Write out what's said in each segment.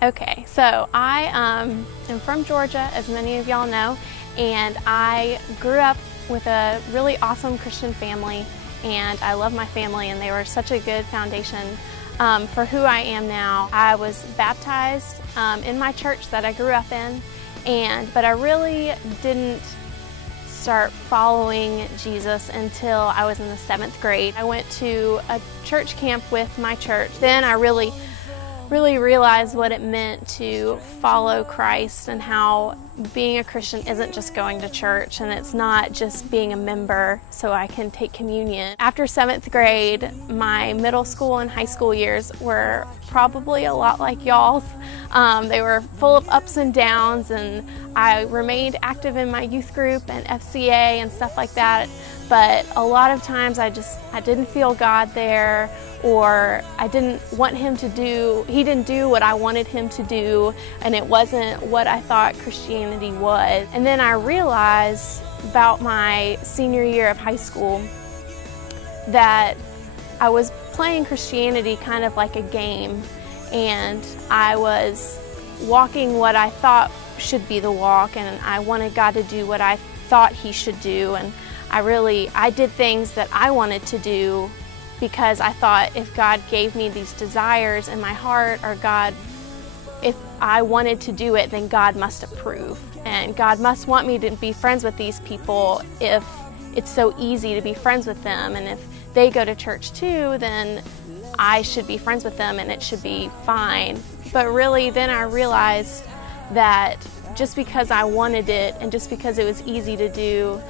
Okay, so I am from Georgia, as many of y'all know, and I grew up with a really awesome Christian family, and I love my family, and they were such a good foundation for who I am now. I was baptized in my church that I grew up in, but I really didn't start following Jesus until I was in the 7th grade. I went to a church camp with my church. Then I really realized what it meant to follow Christ and how being a Christian isn't just going to church, and it's not just being a member so I can take communion. After 7th grade, my middle school and high school years were probably a lot like y'all's. They were full of ups and downs, and I remained active in my youth group and FCA and stuff like that, but a lot of times I didn't feel God there, or I didn't want him to do, he didn't do what I wanted him to do, and it wasn't what I thought Christianity was. And then I realized about my senior year of high school that I was playing Christianity kind of like a game, and I was walking what I thought should be the walk, and I wanted God to do what I thought he should do, and I did things that I wanted to do because I thought if God gave me these desires in my heart, or if I wanted to do it, then God must approve. And God must want me to be friends with these people if it's so easy to be friends with them. And if they go to church too, then I should be friends with them and it should be fine. But really, then I realized that just because I wanted it and just because it was easy to do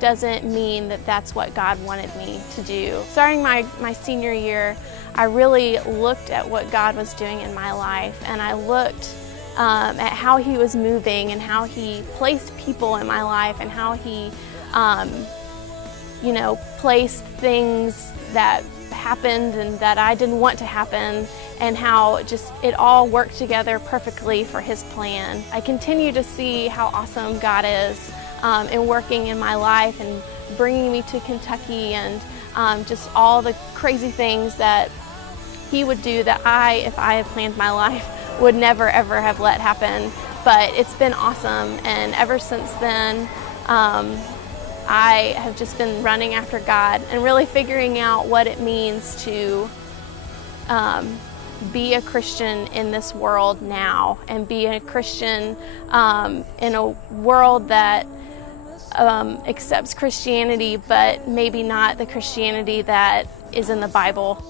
doesn't mean that that's what God wanted me to do. Starting my senior year, I really looked at what God was doing in my life, and I looked at how he was moving and how he placed people in my life, and how he placed things that happened and that I didn't want to happen, and how just it all worked together perfectly for his plan. I continue to see how awesome God is in working in my life and bringing me to Kentucky, and just all the crazy things that he would do that if I had planned my life, would never ever have let happen. But it's been awesome, and ever since then I have just been running after God and really figuring out what it means to be a Christian in this world now, and be a Christian in a world that accepts Christianity, but maybe not the Christianity that is in the Bible.